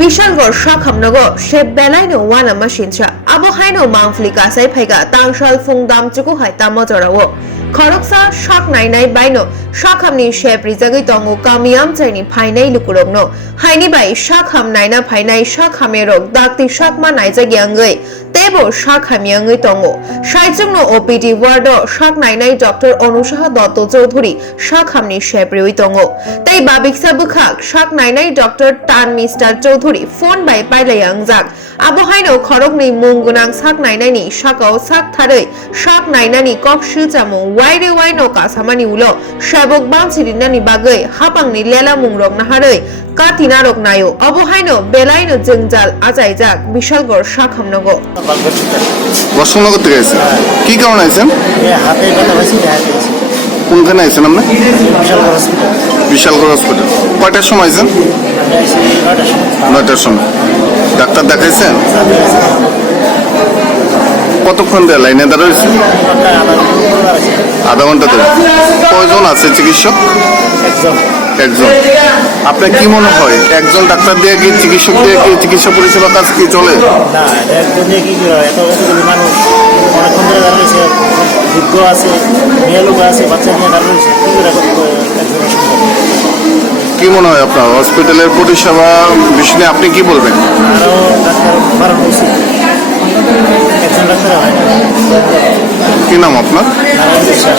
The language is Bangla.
Bishalgor Shakhamnago, Shep Belaino, Wana Mashincha, Abohaino Manflika, Saipega, Tangshal Fungdam Chukuhai Tamotorawo, Koroksa, Shak Nainai Bino, Shakamni Shep Rizagitongo, Kamiam Tani, Painai Lukurogno, Haini by Shakham Naina Painai, Shakhamero, Dakti Shakman Isaac Yangai, Tebo Shakham Yangai Tongo, Shaizungno OPT Wardo, Shak Nainai Dr. Onusha Dotto Zodhuri, Shakhamni Shep Ritongo, Tai Babik Sabukak, Shak Nainai Dr. Tan Mr. Zodhuri, phone by Pailayang Zak, Abohaino Korokni Mungunang Sak Nainani, Shako Sak Tare, Shak Nainani Kok Shutamung, Wide Wino Kasamani Ulo, Shabok Bamsirinani Bagay, Hapangni Lela Mungrok Nahare, Katinarok Nayo, Abohaino, Belaino Jungjal, Azaizak, Bishalgor Shakhamnago. বর্ষণনগর থেকে এসেছেন কি কারণে আছেন কোনখানে আছেন আপনি বিশালগড় হসপিটাল কয়টার সময় আছেন 9টার সময় ডাক্তার দেখাইছেন কতক্ষণ ধরে লাইনে দাঁড়িয়েছেন আধা ঘন্টা ধরে কয়জন আছে চিকিৎসক একজন আপনার কি মনে হয় একজন ডাক্তার দিয়ে কি চিকিৎসক দিয়ে কি চিকিৎসা পরিষেবা কাজ কি চলে না একজন দিয়ে কি করে এতগুলো মানুষ অনেকক্ষণ ধরে দাঁড়িয়েছে বৃদ্ধ আছে মেয়ে লোক আছে বাচ্চা নিয়ে দাঁড়িয়েছে কি করে একজনের সম্ভব কি মনে হয় আপনার হসপিটালের পরিষেবা বিষয়ে আপনি কি বলবেন আরও ডাক্তার বাড়ানো উচিত একজন ডাক্তার হয় না কি নাম আপনার নারায়ণ বিশ্বাস